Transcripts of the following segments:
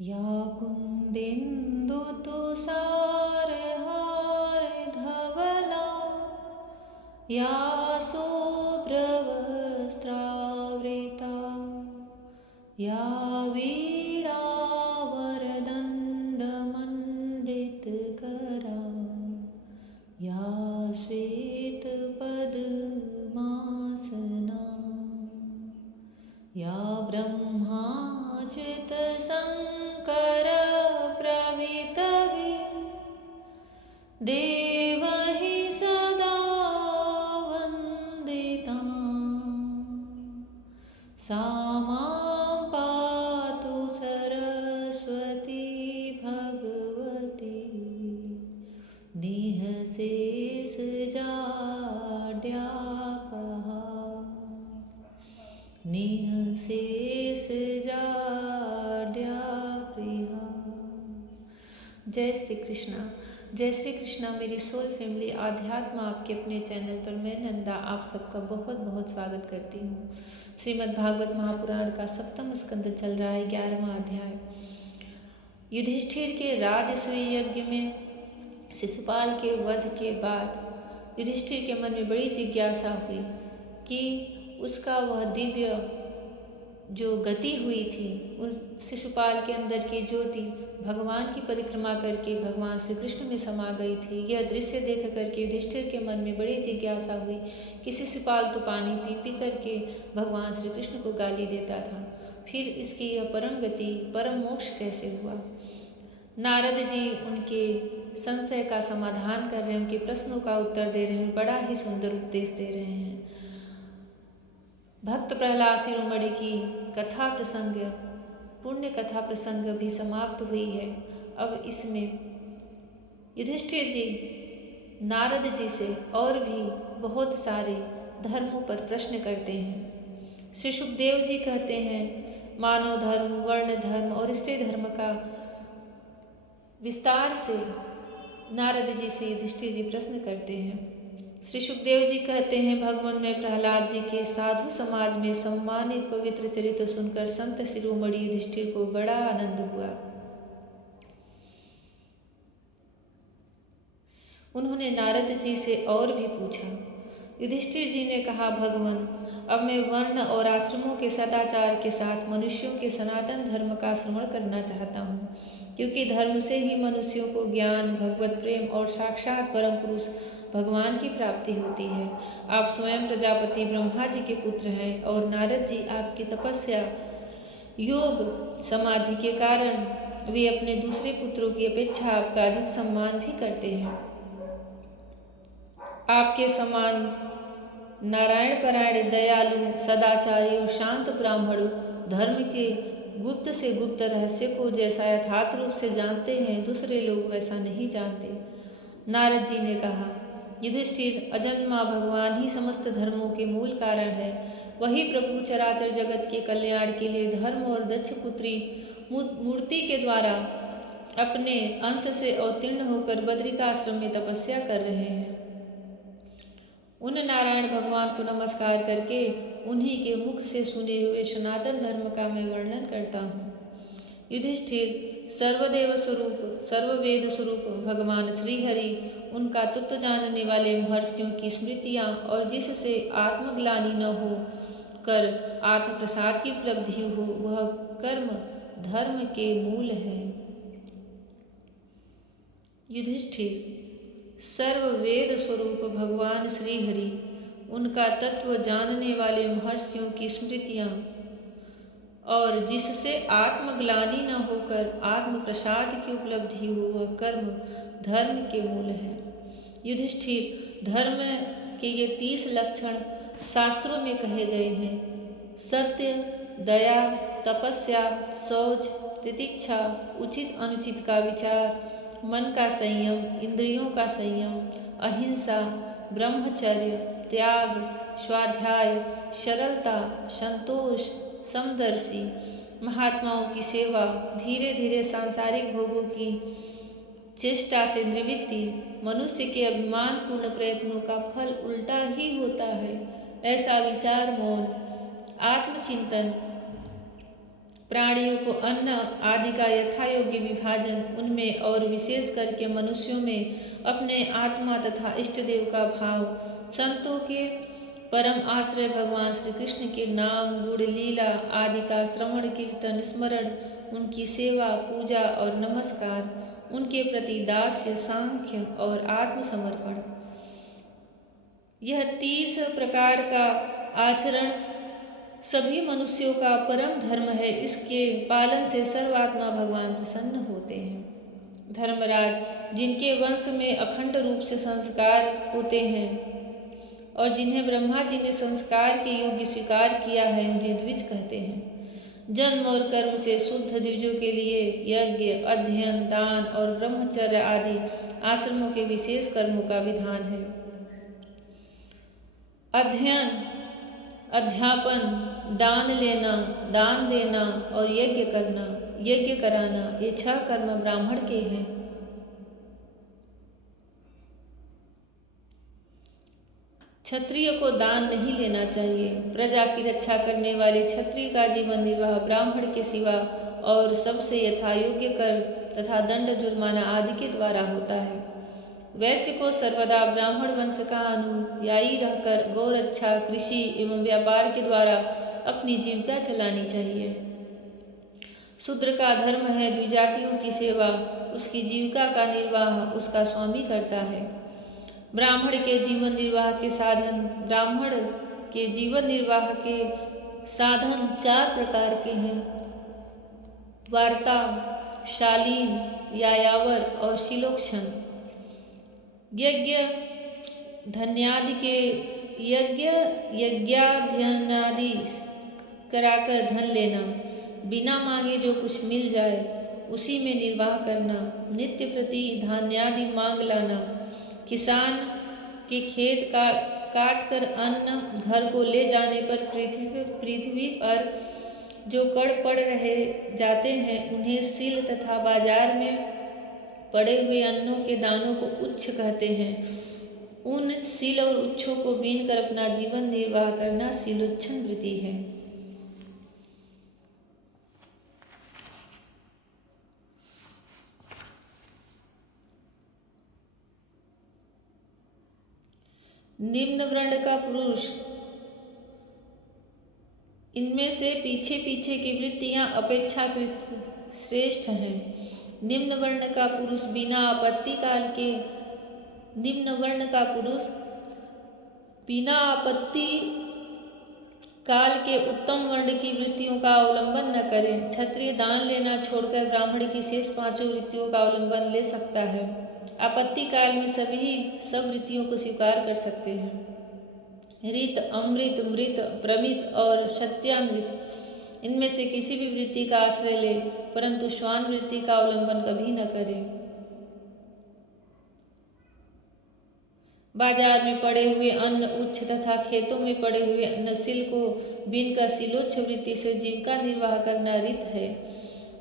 या कुन्देन्दुतुषारहारधवला या शुभ्रवस्त्रावृता या वीणावरदण्डमण्डितकरा या श्वेतपद्मासना या ब्रह्माच्युतशङ्करप्रभृतिभिः देवैः सदा वन्दिता सा मां पातु सरस्वती भगवती निःशेषजाड्यापहा निःशेषजाड्याप्रिया। जय श्री कृष्णा। जय श्री कृष्णा मेरी सोल फैमिली। आध्यात्म आपके अपने चैनल पर मैं नंदा आप सबका बहुत बहुत स्वागत करती हूँ। श्रीमद् भागवत महापुराण का 7वां स्कंद चल रहा है, 11वां अध्याय। युधिष्ठिर के राजसूय यज्ञ में शिशुपाल के वध के बाद युधिष्ठिर के मन में बड़ी जिज्ञासा हुई कि उसका वह दिव्य जो गति हुई थी, उस शिशुपाल के अंदर की ज्योति भगवान की परिक्रमा करके भगवान श्री कृष्ण में समा गई थी। यह दृश्य देख करके युधिष्ठिर के मन में बड़ी जिज्ञासा हुई कि शिशुपाल तो पानी पी पी करके भगवान श्री कृष्ण को गाली देता था, फिर इसकी यह परम गति परम मोक्ष कैसे हुआ। नारद जी उनके संशय का समाधान कर रहे हैं, उनके प्रश्नों का उत्तर दे रहे हैं, बड़ा ही सुंदर उपदेश दे रहे हैं। भक्त प्रहलाद शिरोमणि की कथा प्रसंग, पुण्य कथा प्रसंग भी समाप्त हुई है। अब इसमें युधिष्ठिर जी नारद जी से और भी बहुत सारे धर्मों पर प्रश्न करते हैं। श्री सुखदेव जी कहते हैं मानव धर्म, वर्ण धर्म और स्त्री धर्म का विस्तार से नारद जी से युधिष्ठिर जी प्रश्न करते हैं। श्री सुखदेव जी कहते हैं भगवान में प्रहलाद जी के साधु समाज में सम्मानित पवित्र चरित्र सुनकर संत शिरोमणि युधिष्ठिर को बड़ा आनंद हुआ। उन्होंने नारद जी से और भी पूछा। युधिष्ठिर जी ने कहा भगवान, अब मैं वर्ण और आश्रमों के सदाचार के साथ मनुष्यों के सनातन धर्म का श्रवण करना चाहता हूँ, क्योंकि धर्म से ही मनुष्यों को ज्ञान, भगवत प्रेम और साक्षात परम पुरुष भगवान की प्राप्ति होती है। आप स्वयं प्रजापति ब्रह्मा जी के पुत्र हैं और नारद जी आपकी तपस्या, योग, समाधि के कारण वे अपने दूसरे पुत्रों की अपेक्षा आपका अधिक सम्मान भी करते हैं। आपके समान नारायण परायण, दयालु, सदाचारी और शांत ब्राह्मण धर्म के गुप्त से गुप्त रहस्य को जैसा यथार्थ रूप से जानते हैं, दूसरे लोग वैसा नहीं जानते। नारद जी ने कहा युधिष्ठिर, अजन्मा भगवान ही समस्त धर्मों के मूल कारण है। वही प्रभु चराचर जगत के कल्याण के लिए धर्म और दक्ष पुत्री मूर्ति के द्वारा अपने अंश से अवतीर्ण होकर बद्रिकाश्रम में तपस्या कर रहे हैं। उन नारायण भगवान को नमस्कार करके उन्हीं के मुख से सुने हुए सनातन धर्म का मैं वर्णन करता हूँ। युधिष्ठिर, सर्वदेव स्वरूप, सर्ववेद स्वरूप भगवान श्रीहरि, उनका तत्व जानने वाले महर्षियों की स्मृतियाँ और जिससे आत्मग्लानि न हो कर आत्म प्रसाद की उपलब्धि हो, वह कर्म धर्म के मूल है। युधिष्ठिर, सर्ववेद स्वरूप भगवान श्रीहरि, उनका तत्व जानने वाले महर्षियों की स्मृतियाँ और जिससे आत्मग्लानि न होकर आत्म प्रसाद की उपलब्धि हो, वह कर्म धर्म के मूल है। युधिष्ठिर, धर्म के ये 30 लक्षण शास्त्रों में कहे गए हैं। सत्य, दया, तपस्या, शौच, तितिक्षा, उचित अनुचित का विचार, मन का संयम, इंद्रियों का संयम, अहिंसा, ब्रह्मचर्य, त्याग, स्वाध्याय, सरलता, संतोष, समदर्शी, महात्माओं की सेवा, धीरे धीरे सांसारिक भोगों की चेष्टा से निवृत्ति, मनुष्य के अभिमान पूर्ण प्रयत्नों का फल उल्टा ही होता है। ऐसा विचार, मौन, आत्मचिंतन, प्राणियों को अन्न आदि का यथा योग्य विभाजन, उनमें और विशेष करके मनुष्यों में अपने आत्मा तथा इष्ट देव का भाव, संतों के परम आश्रय भगवान श्री कृष्ण के नाम गुण लीला आदि का श्रवण कीर्तन स्मरण, उनकी सेवा पूजा और नमस्कार, उनके प्रति दास्य सांख्य और आत्मसमर्पण, यह 30 प्रकार का आचरण सभी मनुष्यों का परम धर्म है। इसके पालन से सर्वात्मा भगवान प्रसन्न होते हैं। धर्मराज, जिनके वंश में अखंड रूप से संस्कार होते हैं और जिन्हें ब्रह्मा जी ने संस्कार के योग्य स्वीकार किया है, उन्हें द्विज कहते हैं। जन्म और कर्म से शुद्ध द्विजों के लिए यज्ञ, अध्ययन, दान और ब्रह्मचर्य आदि आश्रमों के विशेष कर्मों का विधान है। अध्ययन, अध्यापन, दान लेना, दान देना और यज्ञ करना, यज्ञ कराना, ये 6 कर्म ब्राह्मण के हैं। क्षत्रिय को दान नहीं लेना चाहिए। प्रजा की रक्षा करने वाले क्षत्रिय का जीवन निर्वाह ब्राह्मण के सिवा और सबसे यथा योग्य कर तथा दंड जुर्माना आदि के द्वारा होता है। वैश्य को सर्वदा ब्राह्मण वंश का अनुयायी रहकर गौरक्षा, कृषि एवं व्यापार के द्वारा अपनी जीविका चलानी चाहिए। शूद्र का धर्म है द्विजातियों की सेवा, उसकी जीविका का निर्वाह उसका स्वामी करता है। ब्राह्मण के जीवन निर्वाह के साधन, ब्राह्मण के जीवन निर्वाह के साधन 4 प्रकार के हैं: वार्ता, शालीन, यायावर और शिलोक्षण। यज्ञ धन्यादि के यज्ञाध्ययनादि कराकर धन लेना, बिना मांगे जो कुछ मिल जाए उसी में निर्वाह करना, नित्य प्रति धान्यादि मांग लाना, किसान के खेत का काट कर अन्न घर को ले जाने पर पृथ्वी पर जो कड़ पड़ रहे जाते हैं उन्हें सिल तथा बाजार में पड़े हुए अन्नों के दानों को उच्छ कहते हैं। उन सिल और उच्छों को बीन कर अपना जीवन निर्वाह करना सिलोच्छन वृत्ति है। निम्न वर्ण का पुरुष, इनमें से पीछे पीछे की वृत्तियां अपेक्षाकृत श्रेष्ठ हैं। निम्न वर्ण का पुरुष बिना आपत्ति काल के निम्न वर्ण का पुरुष बिना आपत्ति काल के उत्तम वर्ण की वृत्तियों का अवलंबन न करे। क्षत्रिय दान लेना छोड़कर ब्राह्मण की शेष 5 वृत्तियों का अवलंबन ले सकता है। आपत्ति काल में सभी सब वृत्तियों को स्वीकार कर सकते हैं। ऋत, अमृत, मृत, प्रमित और सत्यामृत, इनमें से किसी भी वृत्ति का आश्रय ले, परंतु श्वान वृत्ति का अवलंबन कभी न करे। बाजार में पड़े हुए अन्न उच्च तथा खेतों में पड़े हुए अन्न सिल को बीनकर सिलोच्छ वृत्ति से जीविका निर्वाह करना रीत है।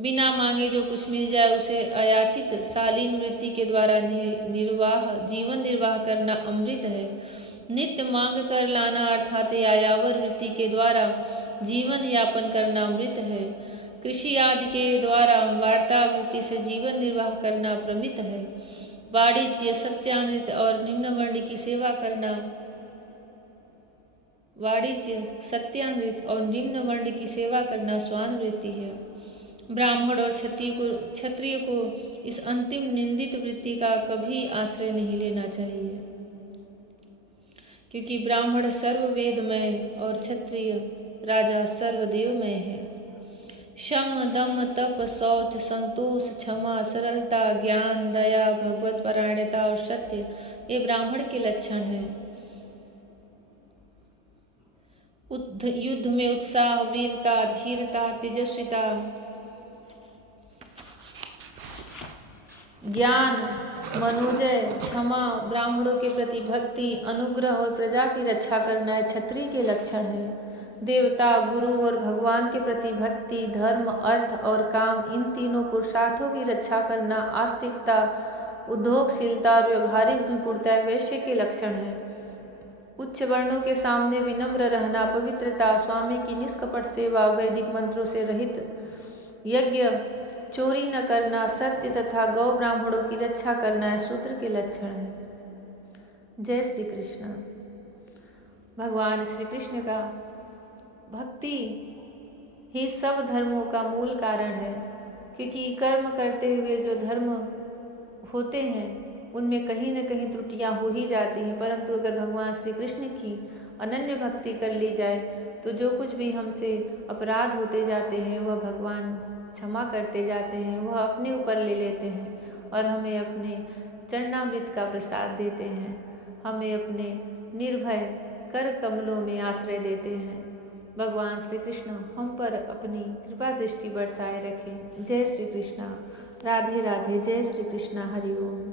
बिना मांगे जो कुछ मिल जाए उसे अयाचित शालीन वृत्ति के द्वारा जीवन निर्वाह करना अमृत है। नित्य मांग कर लाना अर्थात यायावर वृत्ति के द्वारा जीवन यापन करना अमृत है। कृषि आदि के द्वारा वार्ता वृत्ति से जीवन निर्वाह करना प्रमित है। वाणिज्य, सत्यानृत और निम्न वर्ण की सेवा करना स्वान वृत्ति है। ब्राह्मण और क्षत्रिय को इस अंतिम निंदित वृत्ति का कभी आश्रय नहीं लेना चाहिए, क्योंकि ब्राह्मण सर्ववेदमय और क्षत्रिय राजा सर्वदेवमय है। शम, दम, तप, शौच, संतोष, क्षमा, सरलता, ज्ञान, दया, भगवत परायणता और सत्य ये ब्राह्मण के लक्षण हैं। युद्ध में उत्साह, वीरता, धीरता, तेजस्विता, ज्ञान, मनोजय, क्षमा, ब्राह्मणों के प्रति भक्ति, अनुग्रह और प्रजा की रक्षा करना क्षत्रिय के लक्षण है। देवता, गुरु और भगवान के प्रति भक्ति, धर्म, अर्थ और काम, इन तीनों पुरुषार्थों की रक्षा करना आस्तिकता, उद्योगशीलता और व्यवहारिक निपुणता वैश्य के लक्षण है। उच्च वर्णों के सामने विनम्र रहना, पवित्रता, स्वामी की निष्कपट सेवा, वैदिक मंत्रों से रहित यज्ञ चोरी न करना, सत्य तथा गौ ब्राह्मणों की रक्षा करना है शूद्र के लक्षण है। जय श्री कृष्ण। भगवान श्री कृष्ण का भक्ति ही सब धर्मों का मूल कारण है, क्योंकि कर्म करते हुए जो धर्म होते हैं उनमें कहीं न कहीं त्रुटियां हो ही जाती हैं, परंतु अगर भगवान श्री कृष्ण की अनन्य भक्ति कर ली जाए तो जो कुछ भी हमसे अपराध होते जाते हैं वह भगवान क्षमा करते जाते हैं, वह अपने ऊपर ले लेते हैं और हमें अपने चरणामृत का प्रसाद देते हैं, हमें अपने निर्भय कर कमलों में आश्रय देते हैं। भगवान श्री कृष्ण हम पर अपनी कृपा दृष्टि बरसाए रखें। जय श्री कृष्ण। राधे राधे। जय श्री कृष्ण। हरि ओम।